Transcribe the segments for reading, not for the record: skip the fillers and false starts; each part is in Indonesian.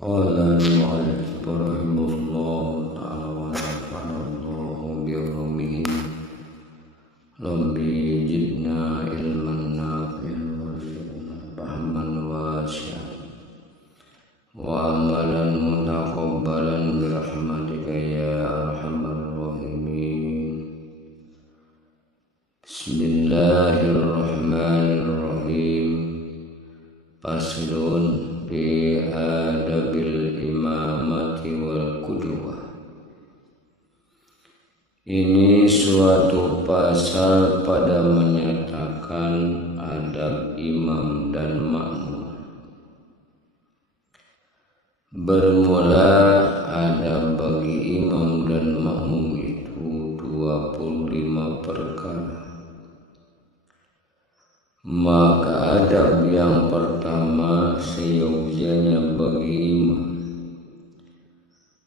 Qala al-mu'allif rahimahullahu ta'ala wa nafa'ana Allahu bi ulumihi rabbi zidna ilman nafi'an warzuqna fahman wasi'an wa amalan mutaqabbalan bi rahmatika ya arhamar rahimin. Bismillahirrahmanirrahim. Faslun fi adabil imamati wal qudwah. Ini suatu pasal pada menyatakan adab imam dan makmum. Bermula adab bagi imam dan makmum itu 25 perkara. Maka adab yang pertama seyogyanya bagi imam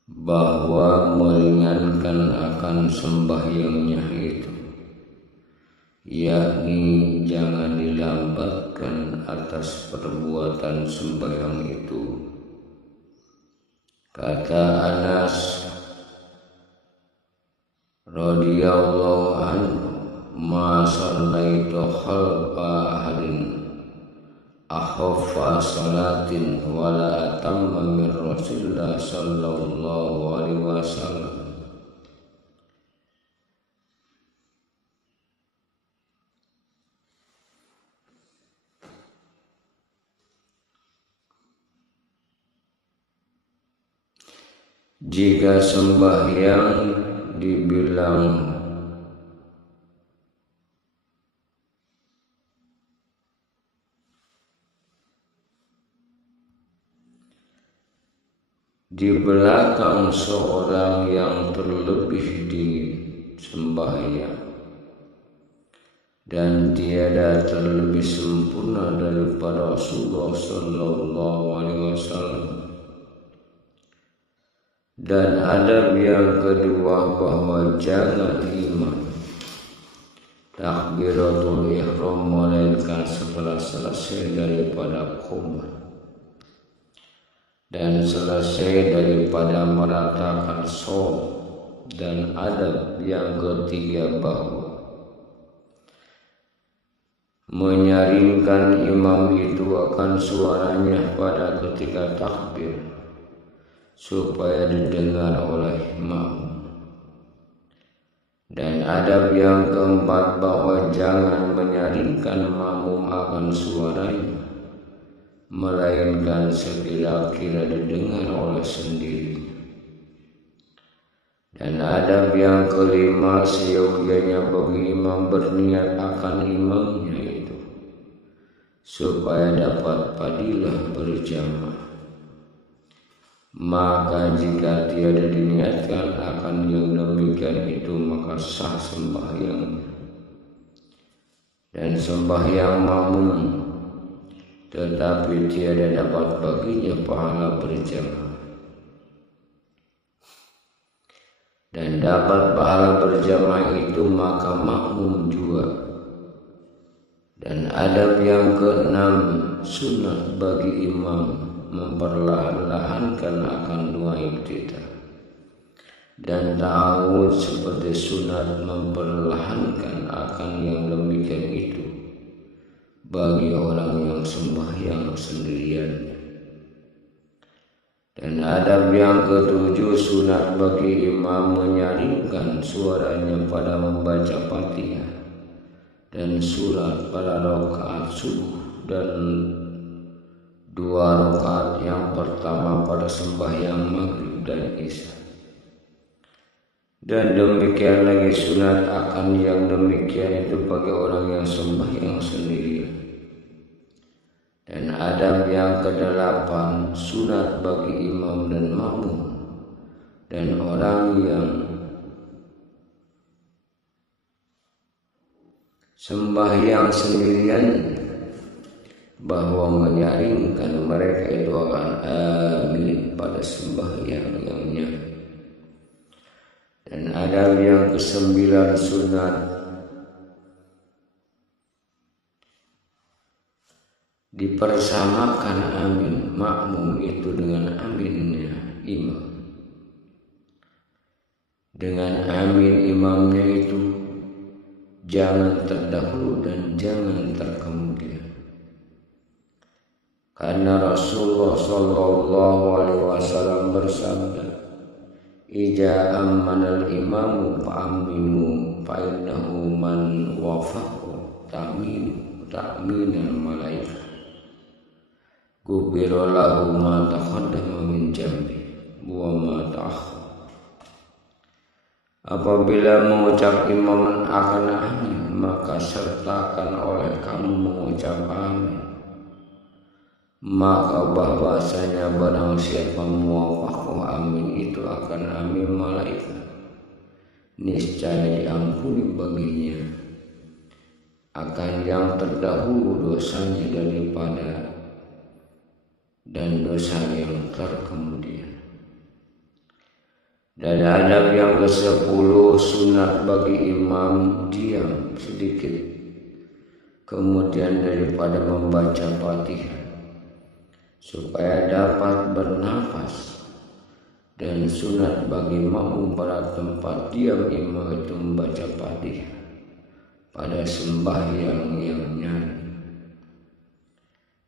bahwa meringankan akan sembahyangnya itu, yakni jangan dilambatkan atas perbuatan sembahyang itu. Kata Anas radhiyallahu anhu, ma sallaitu khalfa ahadin akhaffa salatin wala atamma min Rasulillah sallallahu alaihi wasallam. Jika sembahyang dibilang di belakang seorang yang terlebih dingin sembahyang dan tiada terlebih sempurna daripada Rasulullah sallallahu alaihi wasallam. Dan adab yang kedua bahwa jangan imam takbiratul ihram melainkan setelah selesai daripada qomat dan selesai daripada meratakan shol. Dan adab yang ketiga bahwa menyaringkan imam itu akan suaranya pada ketika takbir supaya didengar oleh makmum. Dan adab yang keempat bahwa jangan menyaringkan makmum akan suaranya, melainkan sekira-kira didengar oleh sendiri. Dan adab yang kelima seyogyanya bagi imam berniat akan imamnya itu supaya dapat fadilah berjamaah. Maka jika tiada diniatkan akan yang demikian itu, maka sah sembahyang dan sembahyang makmum, tetapi tiada dapat baginya pahala berjamaah. Dan dapat pahala berjamaah itu maka makmum juga. Dan adab yang keenam sunat bagi imam memperlahan-lahankan akan dua iftitah dan ta'awud seperti sunat memperlahankan akan yang demikian itu bagi orang yang sembahyang sendirian. Dan adab yang ketujuh sunat bagi imam menyaringkan suaranya pada membaca Fatihah dan surat pada rakaat subuh dan 2 rakaat yang pertama pada sembahyang maghrib dan isya. Dan demikian lagi sunat akan yang demikian itu bagi orang yang sembahyang sendirian. Dan adab yang kedelapan sunat bagi imam dan makmum dan orang yang sembahyang sendirian bahwa menyaringkan mereka itu akan amin pada sembahyangnya. Dan adab yang ke-9 sunat dipersamakan amin makmum itu dengan amin imam. Dengan amin imamnya itu jangan terdahulu dan jangan terkemudian. Karena Rasulullah sallallahu alaihi wasallam bersabda, "Ija ammanal imamu fa'aminu fa'innahu man wafaqu ta'minal malaikah. Gubira lahu ma taqaddama min jambi wa ma ta'akhkhar." Apabila mengucap imam akan amin, maka sertakan oleh kamu mengucap amin. Maka bahwasanya barang siapa muwafaqah amin itu akan amin malaikat, niscaya diampuni baginya akan yang terdahulu dosanya daripada dan dosa yang terkemudian. Dan adab yang ke-10, sunat bagi imam diam sedikit kemudian daripada membaca Fatihah supaya dapat bernafas, dan sunat bagi makmum pada tempat diam imam itu membaca Fatihah pada sembahyang yang nyanyi.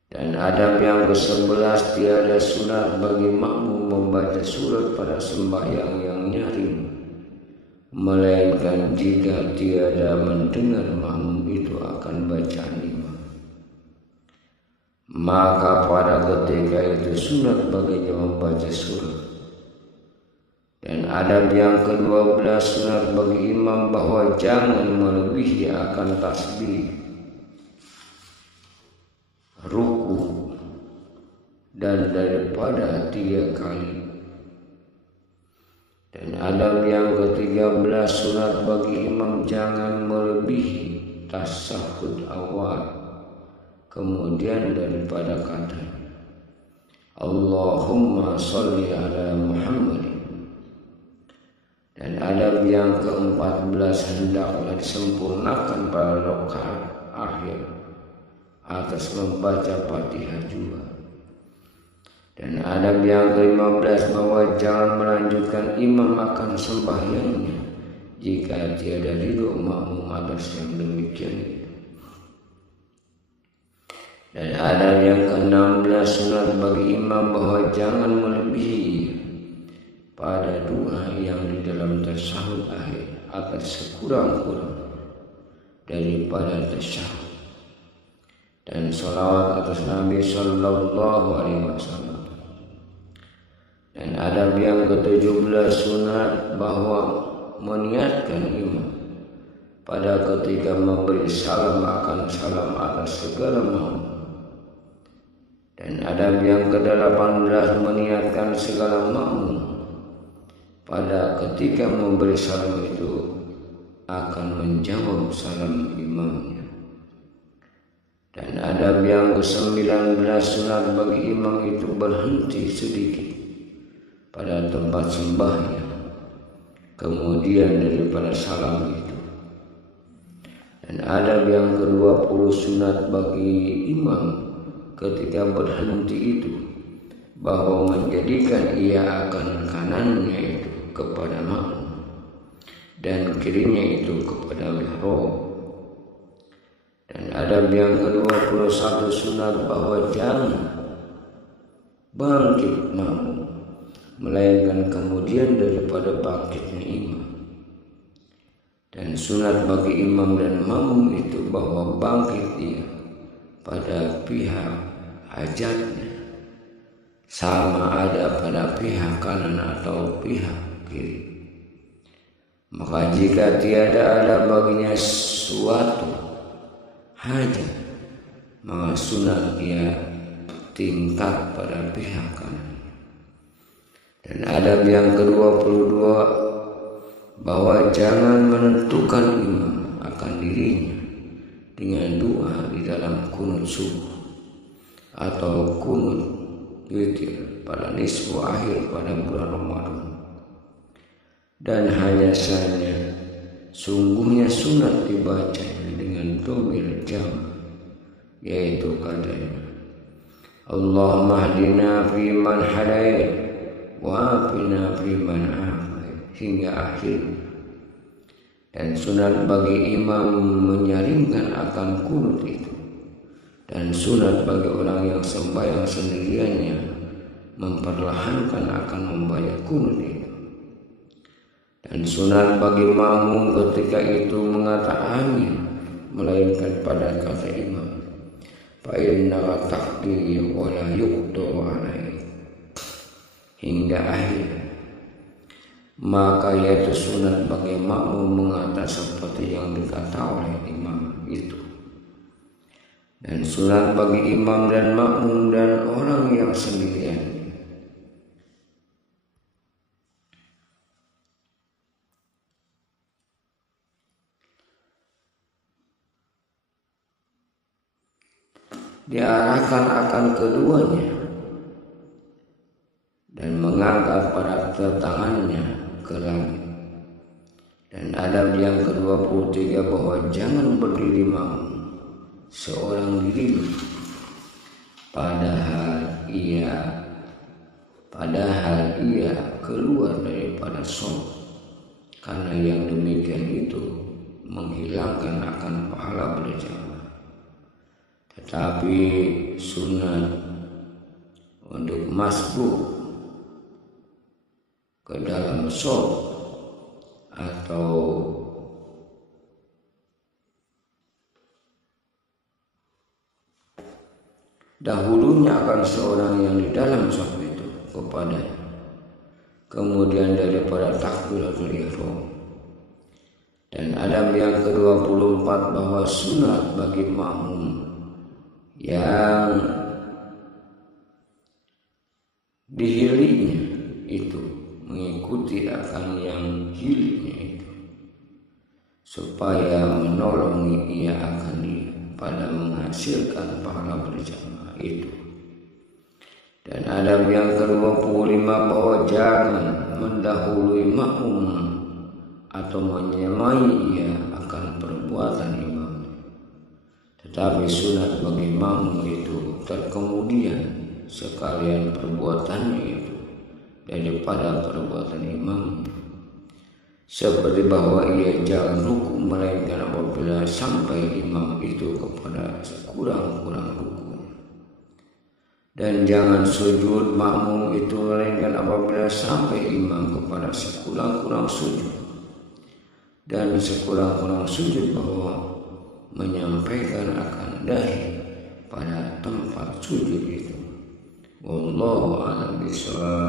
Dan adab yang ke-11, tiada sunat bagi makmum membaca surat pada sembahyang yang nyaring, melainkan jika tiada mendengar makmum itu akan bacaan imam, maka pada ketika itu sunat baginya membaca surat. Dan adab yang ke-12, sunat bagi imam bahwa jangan melebihi akan tasbih, ruku dan daripada 3 kali. Dan adab yang ke-13, sunat bagi imam jangan melebihi tasyahud awal kemudian daripada kata Allahumma sholli ala Muhammad. Dan adab yang ke-14, hendaklah disempurnakan pada rakaat akhir atas membaca Fatihah juga. Dan adab yang ke-15, bahwa jangan melanjutkan imam akan sembahyangnya jika tiada ridho makmum atas yang demikian. Dan adab yang ke-16, sunat bagi imam bahwa jangan melebihi pada doa yang di dalam tasyahud akhir akan sekurang-kurang daripada tasyahud. Dan salawat atas Nabi sallallahu alaihi wasallam. Dan adab yang ke-17, sunat bahwa meniatkan imam pada ketika memberi salam akan salam atas segala makmum. Dan adab yang ke-18, meniatkan segala makmum pada ketika memberi salam itu akan menjawab salam imamnya. Dan adab yang ke-19, sunat bagi imam itu berhenti sedikit pada tempat sembahyang kemudian daripada salam itu. Dan adab yang ke-20, sunat bagi imam ketika berhenti itu bahwa menjadikan ia akan kanannya itu kepada makmum dan kirinya itu kepada mihrab. Dan adab yang ke-21, sunat bahwa jangan bangkit makmum melainkan kemudian daripada bangkitnya imam. Dan sunat bagi imam dan makmum itu bahwa bangkit dia pada pihak hajatnya, sama ada pada pihak kanan atau pihak kiri. Maka jika tiada ada baginya suatu hajat, maka sunat dia tingkat pada pihak kanan. Dan adab yang ke-22, bahwa jangan menentukan imam akan dirinya dengan doa di dalam kunut subuh atau kunut witir pada nisfu akhir pada bulan Ramadan. Dan hanya saja sungguhnya sunat dibacanya dengan dhamir jam, yaitu katanya Allahumma hdina fi man hadait wa'afina fiman afait hingga akhir. Dan sunat bagi imam menyaringkan akan kunut itu, dan sunat bagi orang yang sembahyang sendiriannya memperlahankan akan membaca kunut itu. Dan sunat bagi makmum ketika itu mengatakan amin melainkan pada kata imam, fa inna taqdi wa la yuqdu alaih hingga akhir. Maka yaitu sunat bagi makmum mengata seperti yang dikata oleh imam itu. Dan sunat bagi imam dan makmum dan orang yang sendirian diarahkan akan keduanya dan mengangkat pada tangannya ke langit. Dan adab yang ke-23 bahwa jangan berdiri makmum seorang diri padahal ia keluar daripada sholat, karena yang demikian itu menghilangkan akan pahala berjamaah. Tetapi sunat untuk masbuk ke dalam sholat atau dahulunya akan seorang yang di dalam sholat itu kepada, kemudian daripada takbiratul ihram. Dan adab yang ke-24 bahwa sunat bagi makmum yang dihilinya itu mengikuti akan yang hilirnya itu, supaya menolongi ia akan pada menghasilkan pahala berjamaah itu. Dan adab yang ke-25 bahwa jangan mendahului makmum atau menyamai ia akan perbuatan imam, tetapi sunat bagi makmum itu terkemudian sekalian perbuatannya itu daripada perbuatan imam, seperti bahwa ia jangan ruku melainkan apabila sampai imam itu kepada sekurang-kurang ruku, dan jangan sujud makmum itu melainkan apabila sampai imam kepada sekurang-kurang sujud, dan sekurang-kurang sujud bahwa menyampaikan akan dahi pada tempat sujud itu. Wallahu a'lam bishawab.